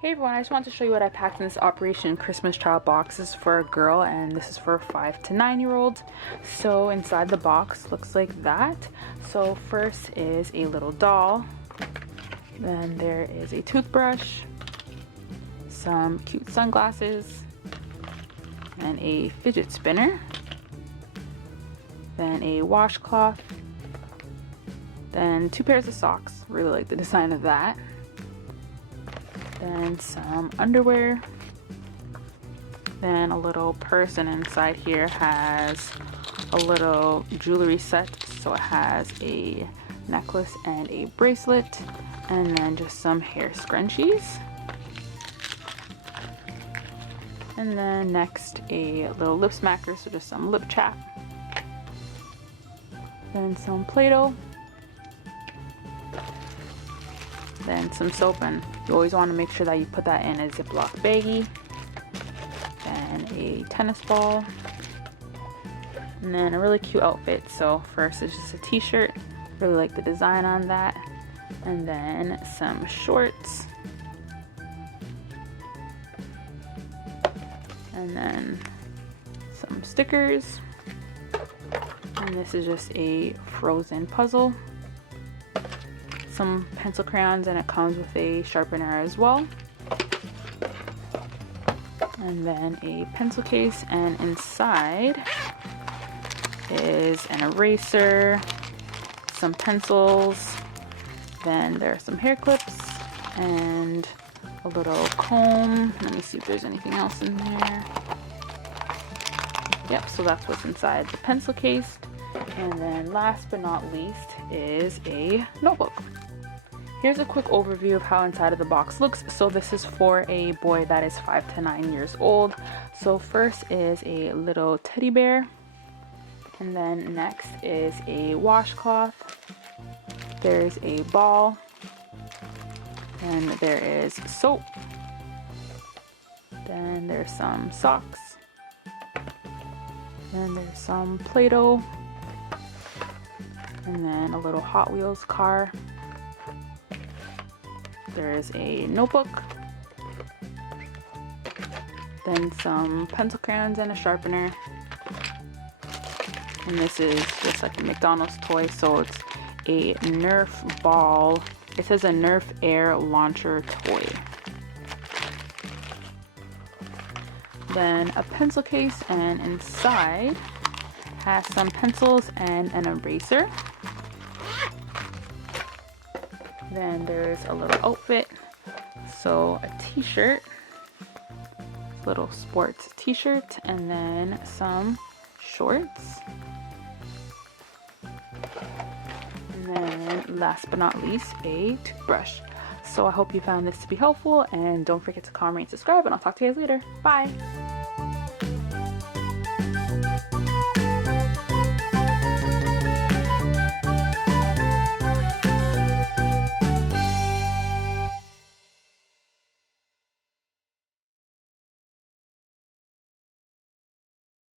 Hey everyone, I just wanted to show you what I packed in this Operation Christmas Child box. This is for a girl and this is for 5 to 9-year-olds. So inside the box looks like that. So first is a little doll. Then there is a toothbrush, some cute sunglasses, and a fidget spinner. Then a washcloth. Then 2 pairs of socks. Really like the design of that. Then some underwear, then a little purse, and inside here has a little jewelry set. So it has a necklace and a bracelet, and then just some hair scrunchies. And then next a little lip smacker, so just some lip chap. Then some Play-Doh. Then some soap, and you always want to make sure that you put that in a Ziploc baggie. Then a tennis ball, and then a really cute outfit. So first is just a t-shirt, really like the design on that, and then some shorts, and then some stickers, and this is just a Frozen puzzle. Some pencil crayons, and it comes with a sharpener as well, and then a pencil case, and inside is an eraser, some pencils, then there are some hair clips and a little comb. Let me see if there's anything else in there. Yep, so that's what's inside the pencil case. And then last but not least is a notebook. Here's a quick overview of how inside of the box looks. So this is for a boy that is 5 to 9 years old. So first is a little teddy bear, and then next is a washcloth. There's a ball, and there is soap. Then there's some socks. Then there's some Play-Doh, and then a little Hot Wheels car. There's a notebook, then some pencil crayons and a sharpener, and this is just like a McDonald's toy, so it's a Nerf ball. It says a Nerf air launcher toy. Then a pencil case, and inside has some pencils and an eraser. Then there's a little outfit, so a t-shirt, little sports t-shirt, and then some shorts. And then last but not least, a toothbrush. So I hope you found this to be helpful, and don't forget to comment, rate, and subscribe, and I'll talk to you guys later. Bye!